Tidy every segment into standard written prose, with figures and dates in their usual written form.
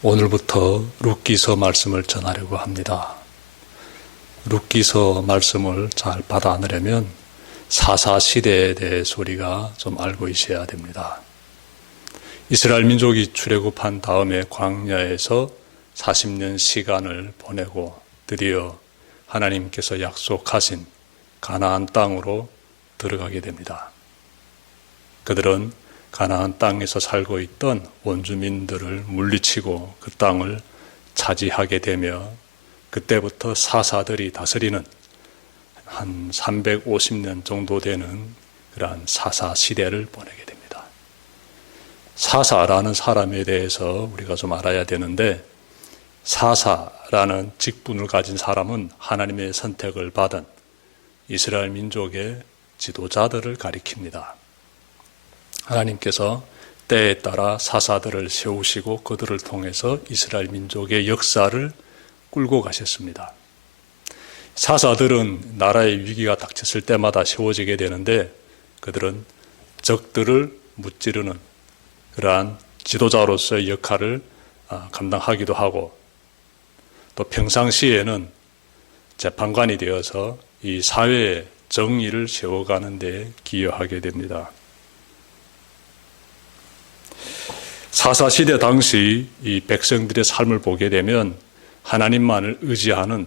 오늘부터 룻기서 말씀을 전하려고 합니다. 룻기서 말씀을 잘 받아 안으려면 사사시대에 대해서 우리가 좀 알고 있어야 됩니다. 이스라엘 민족이 출애굽한 다음에 광야에서 40년 시간을 보내고 드디어 하나님께서 약속하신 가나안 땅으로 들어가게 됩니다. 그들은 가나안 땅에서 살고 있던 원주민들을 물리치고 그 땅을 차지하게 되며 그때부터 사사들이 다스리는 한 350년 정도 되는 그러한 사사 시대를 보내게 됩니다. 사사라는 사람에 대해서 우리가 좀 알아야 되는데, 사사라는 직분을 가진 사람은 하나님의 선택을 받은 이스라엘 민족의 지도자들을 가리킵니다. 하나님께서 때에 따라 사사들을 세우시고 그들을 통해서 이스라엘 민족의 역사를 끌고 가셨습니다. 사사들은 나라의 위기가 닥쳤을 때마다 세워지게 되는데, 그들은 적들을 무찌르는 그러한 지도자로서의 역할을 감당하기도 하고, 또 평상시에는 재판관이 되어서 이 사회의 정의를 세워가는 데 기여하게 됩니다. 사사시대 당시 이 백성들의 삶을 보게 되면 하나님만을 의지하는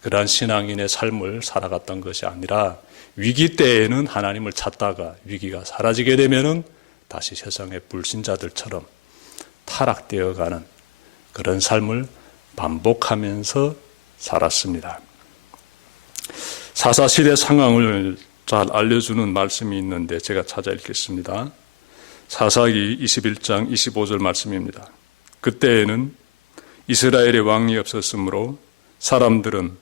그러한 신앙인의 삶을 살아갔던 것이 아니라, 위기 때에는 하나님을 찾다가 위기가 사라지게 되면은 다시 세상의 불신자들처럼 타락되어가는 그런 삶을 반복하면서 살았습니다. 사사시대 상황을 잘 알려주는 말씀이 있는데 제가 찾아 읽겠습니다. 사사기 21장 25절 말씀입니다. 그때에는 이스라엘의 왕이 없었으므로 사람들은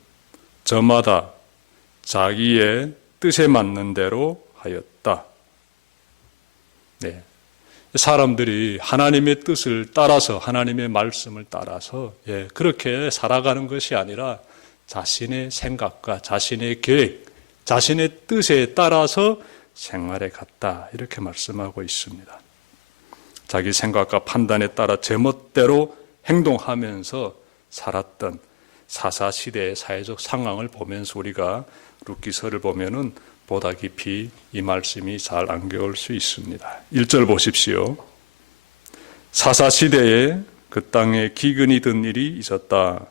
저마다 자기의 뜻에 맞는 대로 하였다. 네. 사람들이 하나님의 뜻을 따라서, 하나님의 말씀을 따라서 그렇게 살아가는 것이 아니라 자신의 생각과 자신의 계획, 자신의 뜻에 따라서 생활에 갔다, 이렇게 말씀하고 있습니다. 자기 생각과 판단에 따라 제멋대로 행동하면서 살았던 사사시대의 사회적 상황을 보면서 우리가 룻기서를 보면은 보다 깊이 이 말씀이 잘 안겨올 수 있습니다. 1절 보십시오. 사사시대에 그 땅에 기근이 든 일이 있었다.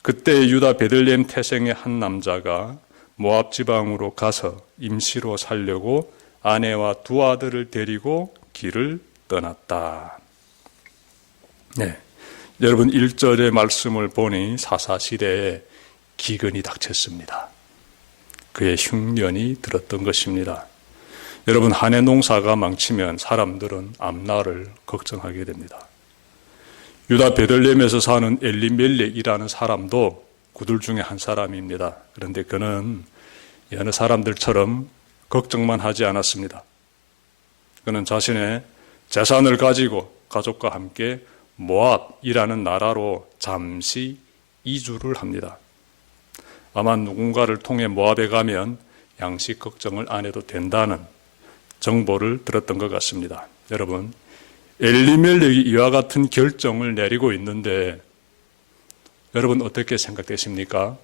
그때 유다 베들레헴 태생의 한 남자가 모압 지방으로 가서 임시로 살려고 아내와 두 아들을 데리고 길을 떠났다. 네, 여러분 1절의 말씀을 보니 사사시대에 기근이 닥쳤습니다. 그의 흉년이 들었던 것입니다. 여러분, 한 해 농사가 망치면 사람들은 앞날을 걱정하게 됩니다. 유다 베들레헴에서 사는 엘리멜렉이라는 사람도 그들 중에 한 사람입니다. 그런데 그는 여느 사람들처럼 걱정만 하지 않았습니다. 그는 자신의 재산을 가지고 가족과 함께 모압이라는 나라로 잠시 이주를 합니다. 아마 누군가를 통해 모압에 가면 양식 걱정을 안 해도 된다는 정보를 들었던 것 같습니다. 여러분, 엘리멜렉이 이와 같은 결정을 내리고 있는데 여러분 어떻게 생각되십니까?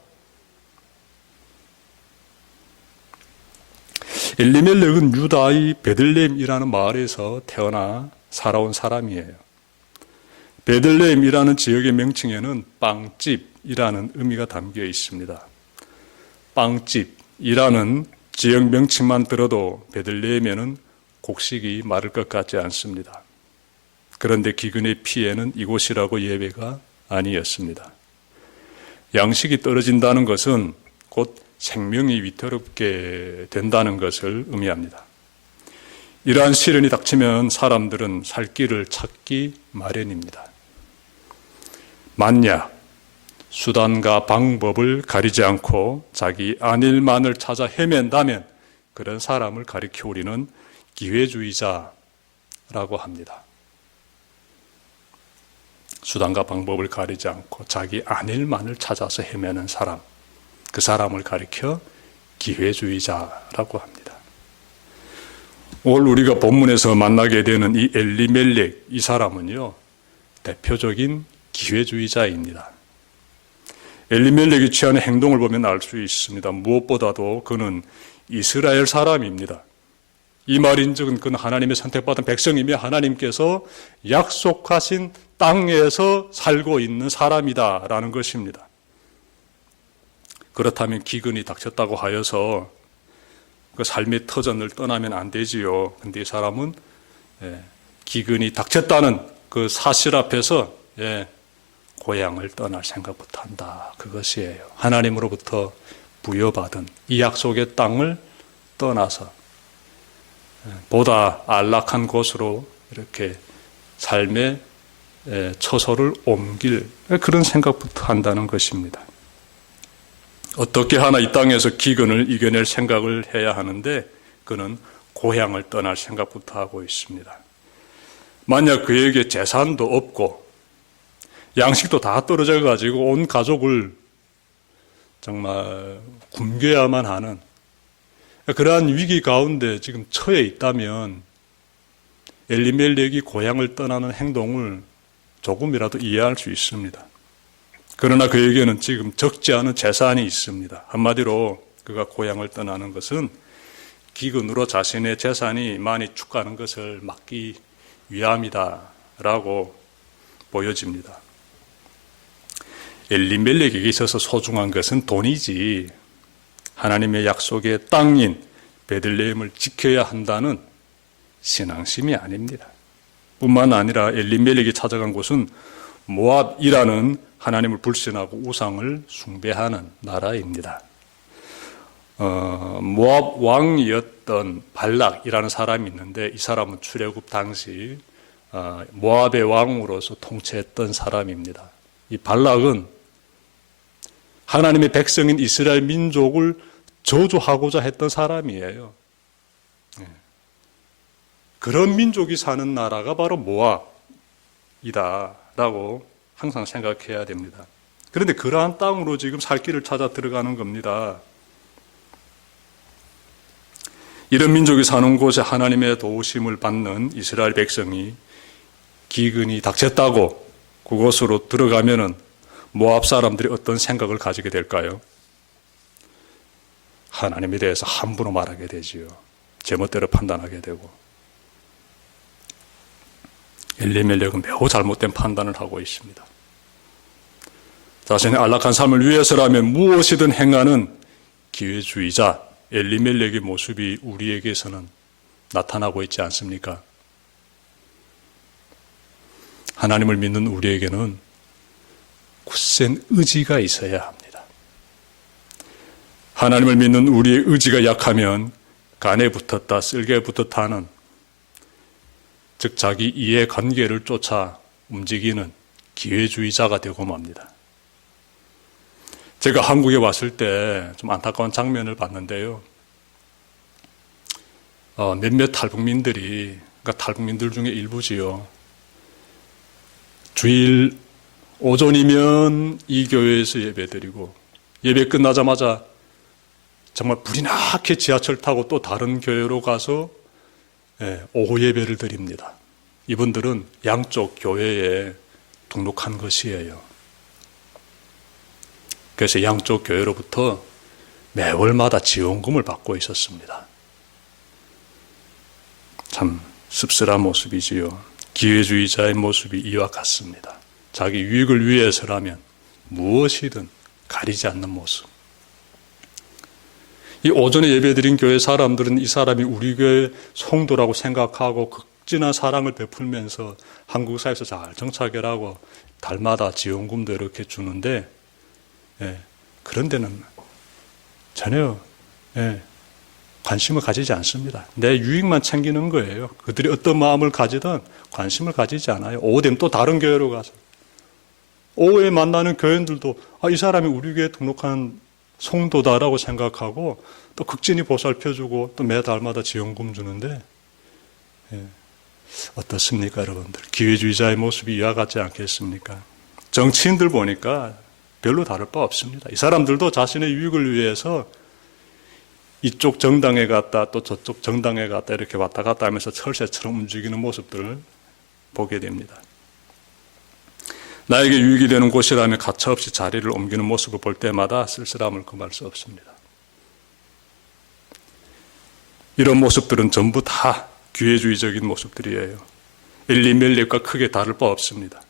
엘리멜렉은 유다의 베들레헴이라는 마을에서 태어나 살아온 사람이에요. 베들레헴이라는 지역의 명칭에는 빵집이라는 의미가 담겨 있습니다. 빵집이라는 지역 명칭만 들어도 베들레헴에는 곡식이 마를 것 같지 않습니다. 그런데 기근의 피해는 이곳이라고 예외가 아니었습니다. 양식이 떨어진다는 것은 곧 생명이 위태롭게 된다는 것을 의미합니다. 이러한 시련이 닥치면 사람들은 살 길을 찾기 마련입니다. 만약 수단과 방법을 가리지 않고 자기 안일만을 찾아 헤맨다면 그런 사람을 가리켜 우리는 기회주의자라고 합니다. 수단과 방법을 가리지 않고 자기 안일만을 찾아서 헤매는 사람, 그 사람을 가리켜 기회주의자라고 합니다. 오늘 우리가 본문에서 만나게 되는 이 엘리멜렉, 이 사람은요, 대표적인 기회주의자입니다. 엘리멜렉이 취하는 행동을 보면 알 수 있습니다. 무엇보다도 그는 이스라엘 사람입니다. 이 말인즉은 그는 하나님의 선택받은 백성이며 하나님께서 약속하신 땅에서 살고 있는 사람이다라는 것입니다. 그렇다면 기근이 닥쳤다고 하여서 그 삶의 터전을 떠나면 안 되지요. 근데 이 사람은 기근이 닥쳤다는 그 사실 앞에서 고향을 떠날 생각부터 한다. 그것이에요. 하나님으로부터 부여받은 이 약속의 땅을 떠나서 보다 안락한 곳으로 이렇게 삶의 처소를 옮길 그런 생각부터 한다는 것입니다. 어떻게 하나 이 땅에서 기근을 이겨낼 생각을 해야 하는데 그는 고향을 떠날 생각부터 하고 있습니다. 만약 그에게 재산도 없고 양식도 다 떨어져 가지고 온 가족을 정말 굶겨야만 하는 그러한 위기 가운데 지금 처해 있다면 엘리멜렉이 고향을 떠나는 행동을 조금이라도 이해할 수 있습니다. 그러나 그에게는 지금 적지 않은 재산이 있습니다. 한마디로 그가 고향을 떠나는 것은 기근으로 자신의 재산이 많이 축가는 것을 막기 위함이다라고 보여집니다. 엘리멜렉에게 있어서 소중한 것은 돈이지 하나님의 약속의 땅인 베들레헴을 지켜야 한다는 신앙심이 아닙니다. 뿐만 아니라 엘리멜렉이 찾아간 곳은 모압이라는 하나님을 불신하고 우상을 숭배하는 나라입니다. 모압 왕이었던 발락이라는 사람이 있는데 이 사람은 출애굽 당시 모압의 왕으로서 통치했던 사람입니다. 이 발락은 하나님의 백성인 이스라엘 민족을 저주하고자 했던 사람이에요. 그런 민족이 사는 나라가 바로 모압이다라고 항상 생각해야 됩니다. 그런데 그러한 땅으로 지금 살 길을 찾아 들어가는 겁니다. 이런 민족이 사는 곳에 하나님의 도우심을 받는 이스라엘 백성이 기근이 닥쳤다고 그곳으로 들어가면은 모압 사람들이 어떤 생각을 가지게 될까요? 하나님에 대해서 함부로 말하게 되지요. 제멋대로 판단하게 되고. 엘리멜렉은 매우 잘못된 판단을 하고 있습니다. 자신의 안락한 삶을 위해서라면 무엇이든 행하는 기회주의자 엘리멜렉의 모습이 우리에게서는 나타나고 있지 않습니까? 하나님을 믿는 우리에게는 굳센 의지가 있어야 합니다. 하나님을 믿는 우리의 의지가 약하면 간에 붙었다 쓸개에 붙었다 하는 즉 자기 이해관계를 쫓아 움직이는 기회주의자가 되고 맙니다. 제가 한국에 왔을 때 좀 안타까운 장면을 봤는데요. 몇몇 탈북민들이, 그러니까 탈북민들 중에 일부지요. 주일 오전이면 이 교회에서 예배드리고 예배 끝나자마자 정말 불이 나게 지하철 타고 또 다른 교회로 가서 오후 예배를 드립니다. 이분들은 양쪽 교회에 등록한 것이에요. 그래서 양쪽 교회로부터 매월마다 지원금을 받고 있었습니다. 참 씁쓸한 모습이지요. 기회주의자의 모습이 이와 같습니다. 자기 유익을 위해서라면 무엇이든 가리지 않는 모습. 이 오전에 예배드린 교회 사람들은 이 사람이 우리 교회 성도라고 생각하고 극진한 사랑을 베풀면서 한국 사회에서 잘 정착하고 달마다 지원금도 이렇게 주는데 그런 데는 전혀 관심을 가지지 않습니다. 내 유익만 챙기는 거예요. 그들이 어떤 마음을 가지든 관심을 가지지 않아요. 오후 되면 또 다른 교회로 가서 오후에 만나는 교인들도 이 사람이 우리 교회에 등록한 성도다라고 생각하고 또 극진히 보살펴주고 또 매달마다 지원금 주는데 어떻습니까 여러분들? 기회주의자의 모습이 이와 같지 않겠습니까? 정치인들 보니까 별로 다를 바 없습니다. 이 사람들도 자신의 유익을 위해서 이쪽 정당에 갔다 또 저쪽 정당에 갔다 이렇게 왔다 갔다 하면서 철새처럼 움직이는 모습들을 보게 됩니다. 나에게 유익이 되는 곳이라면 가차없이 자리를 옮기는 모습을 볼 때마다 쓸쓸함을 금할 수 없습니다. 이런 모습들은 전부 다 기회주의적인 모습들이에요. 엘리멜렉과 크게 다를 바 없습니다.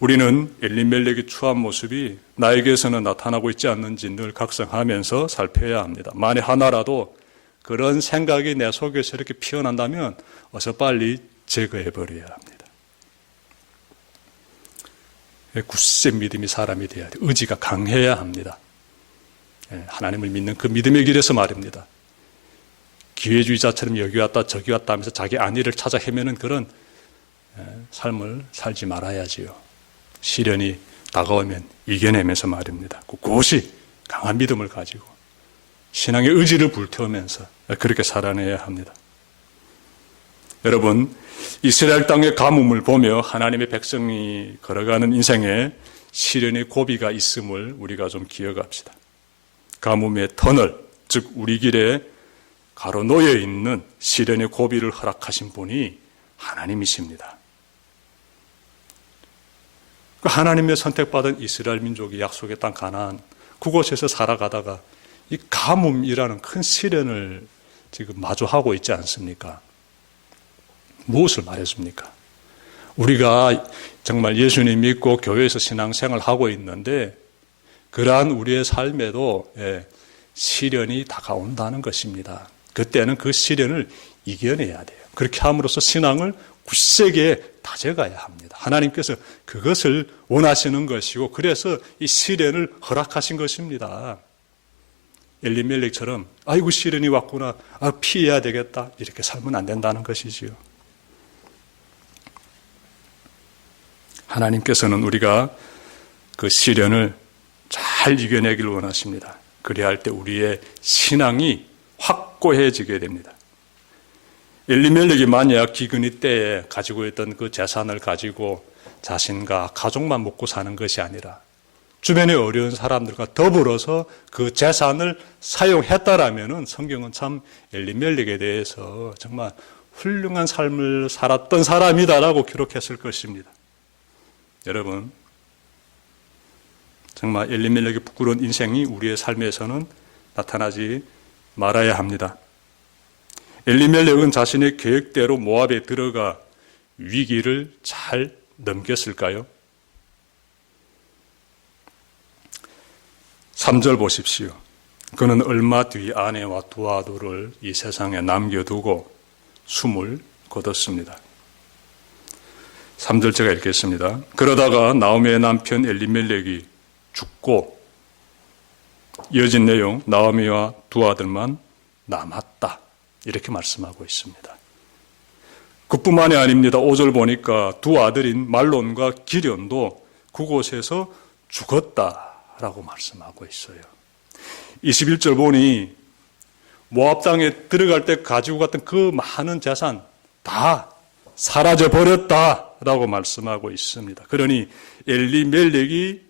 우리는 엘리멜렉의 추한 모습이 나에게서는 나타나고 있지 않는지 늘 각성하면서 살펴야 합니다. 만에 하나라도 그런 생각이 내 속에서 이렇게 피어난다면 어서 빨리 제거해버려야 합니다. 굳센 믿음이 사람이 돼야 돼요. 의지가 강해야 합니다. 하나님을 믿는 그 믿음의 길에서 말입니다. 기회주의자처럼 여기 왔다 저기 왔다 하면서 자기 안위를 찾아 헤매는 그런 삶을 살지 말아야지요. 시련이 다가오면 이겨내면서 말입니다. 그것이 강한 믿음을 가지고 신앙의 의지를 불태우면서 그렇게 살아내야 합니다. 여러분, 이스라엘 땅의 가뭄을 보며 하나님의 백성이 걸어가는 인생에 시련의 고비가 있음을 우리가 좀 기억합시다. 가뭄의 터널, 즉 우리 길에 가로놓여 있는 시련의 고비를 허락하신 분이 하나님이십니다. 하나님의 선택받은 이스라엘 민족이 약속의 땅 가나안 그곳에서 살아가다가 이 가뭄이라는 큰 시련을 지금 마주하고 있지 않습니까? 무엇을 말했습니까? 우리가 정말 예수님 믿고 교회에서 신앙생활을 하고 있는데 그러한 우리의 삶에도 시련이 다가온다는 것입니다. 그때는 그 시련을 이겨내야 돼요. 그렇게 함으로써 신앙을 굳세게 다져가야 합니다. 하나님께서 그것을 원하시는 것이고 그래서 이 시련을 허락하신 것입니다. 엘리멜렉처럼 아이고 시련이 왔구나, 피해야 되겠다 이렇게 살면 안 된다는 것이지요. 하나님께서는 우리가 그 시련을 잘 이겨내기를 원하십니다. 그래야 할 때 우리의 신앙이 확고해지게 됩니다. 엘리멜렉이 만약 기근이 때에 가지고 있던 그 재산을 가지고 자신과 가족만 먹고 사는 것이 아니라 주변의 어려운 사람들과 더불어서 그 재산을 사용했다라면 성경은 참 엘리멜렉에 대해서 정말 훌륭한 삶을 살았던 사람이다라고 기록했을 것입니다. 여러분, 정말 엘리멜렉의 부끄러운 인생이 우리의 삶에서는 나타나지 말아야 합니다. 엘리멜렉은 자신의 계획대로 모압에 들어가 위기를 잘 넘겼을까요? 3절 보십시오. 그는 얼마 뒤 아내와 두 아들을 이 세상에 남겨두고 숨을 거뒀습니다. 3절 제가 읽겠습니다. 그러다가 나오미의 남편 엘리멜렉이 죽고 이어진 내용 나오미와 두 아들만 남았다. 이렇게 말씀하고 있습니다. 그뿐만이 아닙니다. 5절 보니까 두 아들인 말론과 기련도 그곳에서 죽었다라고 말씀하고 있어요. 21절 보니 모압 땅에 들어갈 때 가지고 갔던 그 많은 재산 다 사라져 버렸다라고 말씀하고 있습니다. 그러니 엘리멜렉이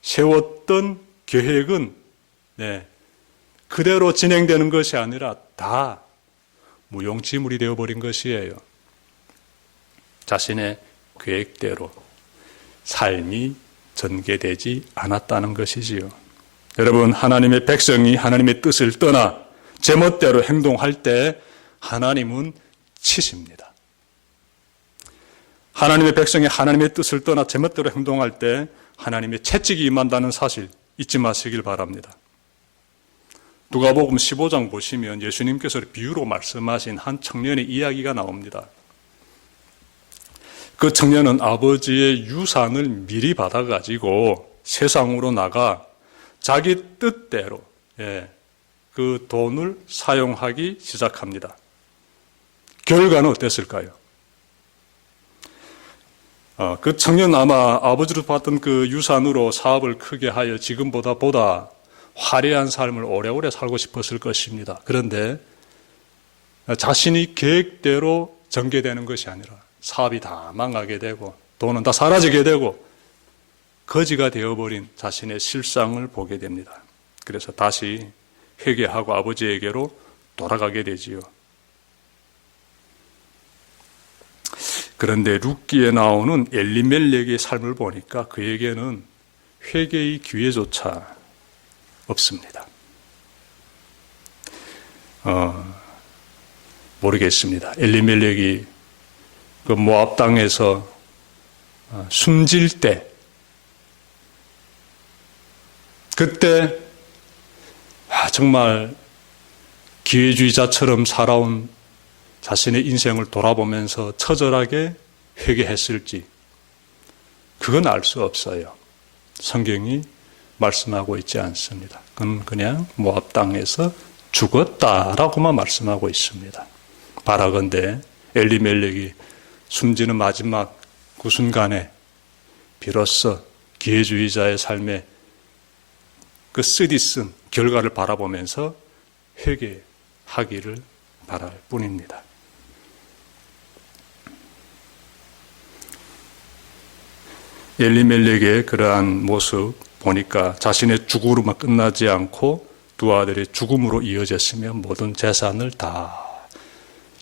세웠던 계획은 그대로 진행되는 것이 아니라 다 무용지물이 되어버린 것이에요. 자신의 계획대로 삶이 전개되지 않았다는 것이지요. 여러분, 하나님의 백성이 하나님의 뜻을 떠나 제멋대로 행동할 때 하나님은 치십니다. 하나님의 백성이 하나님의 뜻을 떠나 제멋대로 행동할 때 하나님의 채찍이 임한다는 사실 잊지 마시길 바랍니다. 누가복음 15장 보시면 예수님께서 비유로 말씀하신 한 청년의 이야기가 나옵니다. 그 청년은 아버지의 유산을 미리 받아가지고 세상으로 나가 자기 뜻대로 그 돈을 사용하기 시작합니다. 결과는 어땠을까요? 그 청년 아마 아버지로 받던 그 유산으로 사업을 크게 하여 지금보다 화려한 삶을 오래오래 살고 싶었을 것입니다. 그런데 자신이 계획대로 전개되는 것이 아니라 사업이 다 망하게 되고 돈은 다 사라지게 되고 거지가 되어버린 자신의 실상을 보게 됩니다. 그래서 다시 회개하고 아버지에게로 돌아가게 되지요. 그런데 룻기에 나오는 엘리멜렉의 삶을 보니까 그에게는 회개의 기회조차 없습니다. 모르겠습니다. 엘리멜렉이 그 모압 땅에서 숨질 때, 그때 정말 기회주의자처럼 살아온 자신의 인생을 돌아보면서 처절하게 회개했을지 그건 알 수 없어요. 성경이 말씀하고 있지 않습니다. 그건 그냥 모압 땅에서 죽었다라고만 말씀하고 있습니다. 바라건대 엘리멜렉이 숨지는 마지막 그 순간에 비로소 기회주의자의 삶의 그 쓰디쓴 결과를 바라보면서 회개하기를 바랄 뿐입니다. 엘리멜렉의 그러한 모습 보니까 자신의 죽음으로만 끝나지 않고 두 아들의 죽음으로 이어졌으며 모든 재산을 다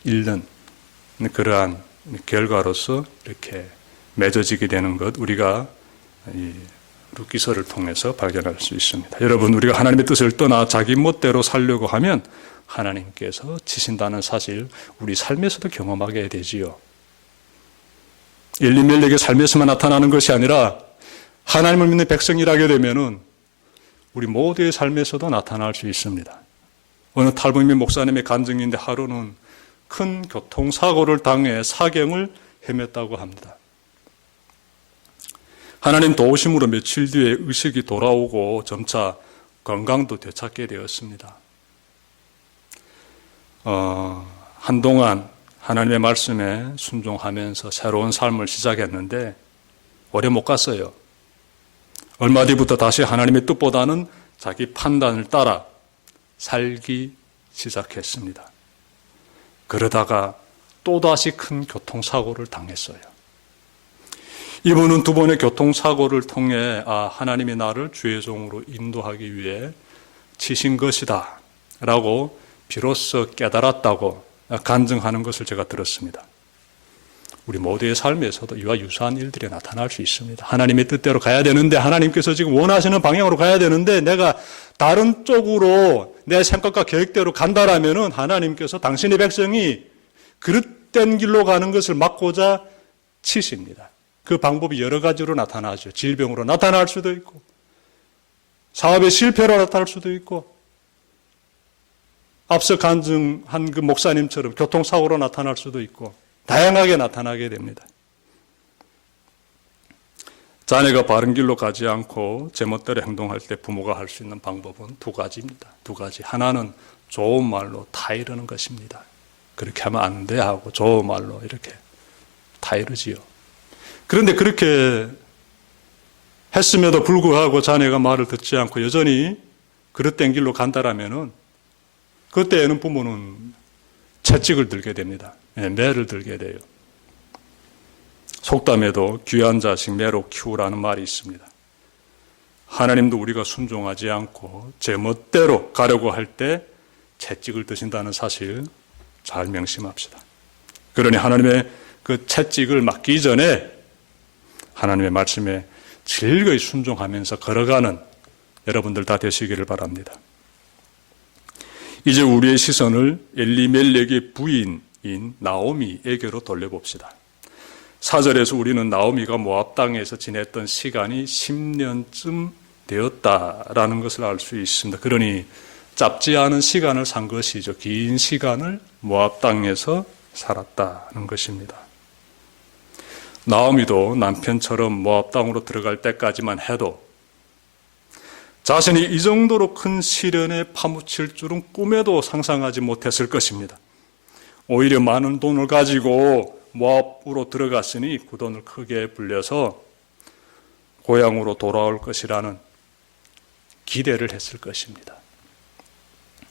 잃는 그러한 결과로서 이렇게 맺어지게 되는 것, 우리가 이 룻기서를 통해서 발견할 수 있습니다. 여러분, 우리가 하나님의 뜻을 떠나 자기 멋대로 살려고 하면 하나님께서 치신다는 사실 우리 삶에서도 경험하게 되지요. 엘리멜렉의 삶에서만 나타나는 것이 아니라 하나님을 믿는 백성이라게 되면은 우리 모두의 삶에서도 나타날 수 있습니다. 어느 탈북민 목사님의 간증인데 하루는 큰 교통사고를 당해 사경을 헤맸다고 합니다. 하나님 도우심으로 며칠 뒤에 의식이 돌아오고 점차 건강도 되찾게 되었습니다. 한동안 하나님의 말씀에 순종하면서 새로운 삶을 시작했는데 오래 못 갔어요. 얼마 뒤부터 다시 하나님의 뜻보다는 자기 판단을 따라 살기 시작했습니다. 그러다가 또다시 큰 교통사고를 당했어요. 이분은 두 번의 교통사고를 통해 하나님이 나를 주의 종으로 인도하기 위해 치신 것이다 라고 비로소 깨달았다고 간증하는 것을 제가 들었습니다. 우리 모두의 삶에서도 이와 유사한 일들이 나타날 수 있습니다. 하나님의 뜻대로 가야 되는데, 하나님께서 지금 원하시는 방향으로 가야 되는데 내가 다른 쪽으로 내 생각과 계획대로 간다라면은 하나님께서 당신의 백성이 그릇된 길로 가는 것을 막고자 치십니다. 그 방법이 여러 가지로 나타나죠. 질병으로 나타날 수도 있고, 사업의 실패로 나타날 수도 있고, 앞서 간증한 그 목사님처럼 교통사고로 나타날 수도 있고, 다양하게 나타나게 됩니다. 자녀가 바른 길로 가지 않고 제멋대로 행동할 때 부모가 할 수 있는 방법은 두 가지입니다. 두 가지. 하나는 좋은 말로 타이르는 것입니다. 그렇게 하면 안 돼 하고 좋은 말로 이렇게 타이르지요. 그런데 그렇게 했음에도 불구하고 자녀가 말을 듣지 않고 여전히 그릇된 길로 간다라면은 그때에는 부모는 채찍을 들게 됩니다. 매를 들게 돼요. 속담에도 귀한 자식 매로 키우라는 말이 있습니다. 하나님도 우리가 순종하지 않고 제멋대로 가려고 할 때 채찍을 드신다는 사실 잘 명심합시다. 그러니 하나님의 그 채찍을 맞기 전에 하나님의 말씀에 즐거이 순종하면서 걸어가는 여러분들 다 되시기를 바랍니다. 이제 우리의 시선을 엘리멜렉의 부인인 나오미에게로 돌려봅시다. 4절에서 우리는 나오미가 모압 땅에서 지냈던 시간이 10년쯤 되었다라는 것을 알 수 있습니다. 그러니 짧지 않은 시간을 산 것이죠. 긴 시간을 모압 땅에서 살았다는 것입니다. 나오미도 남편처럼 모압 땅으로 들어갈 때까지만 해도 자신이 이 정도로 큰 시련에 파묻힐 줄은 꿈에도 상상하지 못했을 것입니다. 오히려 많은 돈을 가지고 모압으로 들어갔으니 그 돈을 크게 불려서 고향으로 돌아올 것이라는 기대를 했을 것입니다.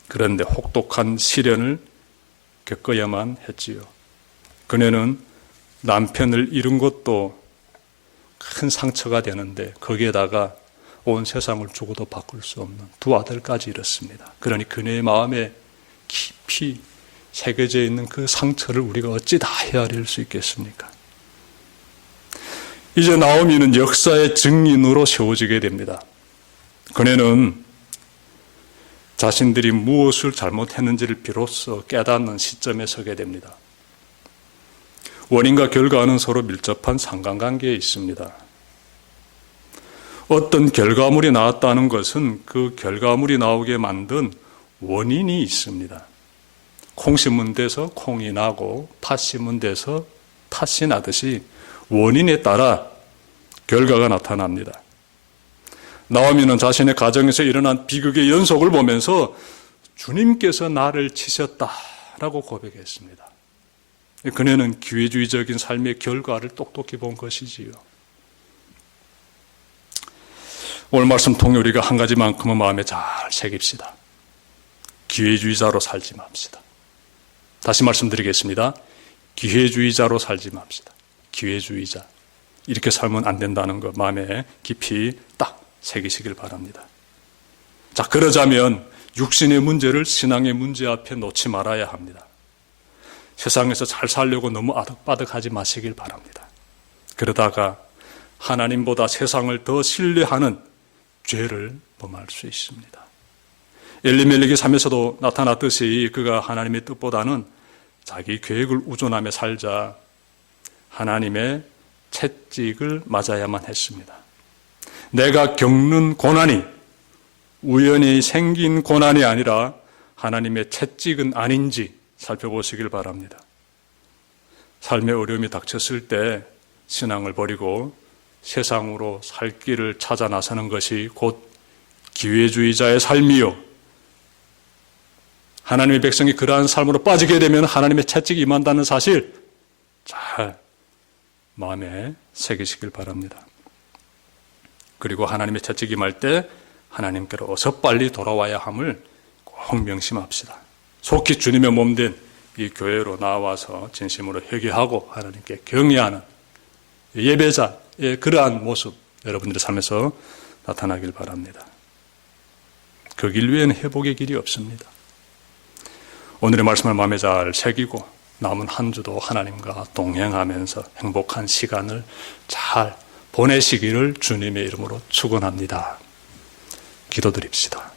그런데 혹독한 시련을 겪어야만 했지요. 그녀는 남편을 잃은 것도 큰 상처가 되는데 거기에다가 온 세상을 주고도 바꿀 수 없는 두 아들까지 잃었습니다. 그러니 그녀의 마음에 깊이 새겨져 있는 그 상처를 우리가 어찌 다 헤아릴 수 있겠습니까? 이제 나오미는 역사의 증인으로 세워지게 됩니다. 그녀는 자신들이 무엇을 잘못했는지를 비로소 깨닫는 시점에 서게 됩니다. 원인과 결과는 서로 밀접한 상관관계에 있습니다. 어떤 결과물이 나왔다는 것은 그 결과물이 나오게 만든 원인이 있습니다. 콩 심은 데서 콩이 나고 팥 심은 데서 팥이 나듯이 원인에 따라 결과가 나타납니다. 나오미는 자신의 가정에서 일어난 비극의 연속을 보면서 주님께서 나를 치셨다라고 고백했습니다. 그녀는 기회주의적인 삶의 결과를 똑똑히 본 것이지요. 오늘 말씀 통해 우리가 한 가지만큼은 마음에 잘 새깁시다. 기회주의자로 살지 맙시다. 다시 말씀드리겠습니다. 기회주의자로 살지 맙시다. 기회주의자. 이렇게 살면 안 된다는 것 마음에 깊이 딱 새기시길 바랍니다. 자, 그러자면 육신의 문제를 신앙의 문제 앞에 놓지 말아야 합니다. 세상에서 잘 살려고 너무 아득바득하지 마시길 바랍니다. 그러다가 하나님보다 세상을 더 신뢰하는 죄를 범할 수 있습니다. 엘리멜렉의 삶에서도 나타났듯이 그가 하나님의 뜻보다는 자기 계획을 우존하며 살자 하나님의 채찍을 맞아야만 했습니다. 내가 겪는 고난이 우연히 생긴 고난이 아니라 하나님의 채찍은 아닌지 살펴보시길 바랍니다. 삶의 어려움이 닥쳤을 때 신앙을 버리고 세상으로 살 길을 찾아 나서는 것이 곧 기회주의자의 삶이요. 하나님의 백성이 그러한 삶으로 빠지게 되면 하나님의 채찍이 임한다는 사실 잘 마음에 새기시길 바랍니다. 그리고 하나님의 채찍이 임할 때 하나님께로 어서 빨리 돌아와야 함을 꼭 명심합시다. 속히 주님의 몸된 이 교회로 나와서 진심으로 회개하고 하나님께 경외하는 예배자의 그러한 모습 여러분들의 삶에서 나타나길 바랍니다. 그 길 위에는 회복의 길이 없습니다. 오늘의 말씀을 마음에 잘 새기고 남은 한 주도 하나님과 동행하면서 행복한 시간을 잘 보내시기를 주님의 이름으로 축원합니다. 기도드립시다.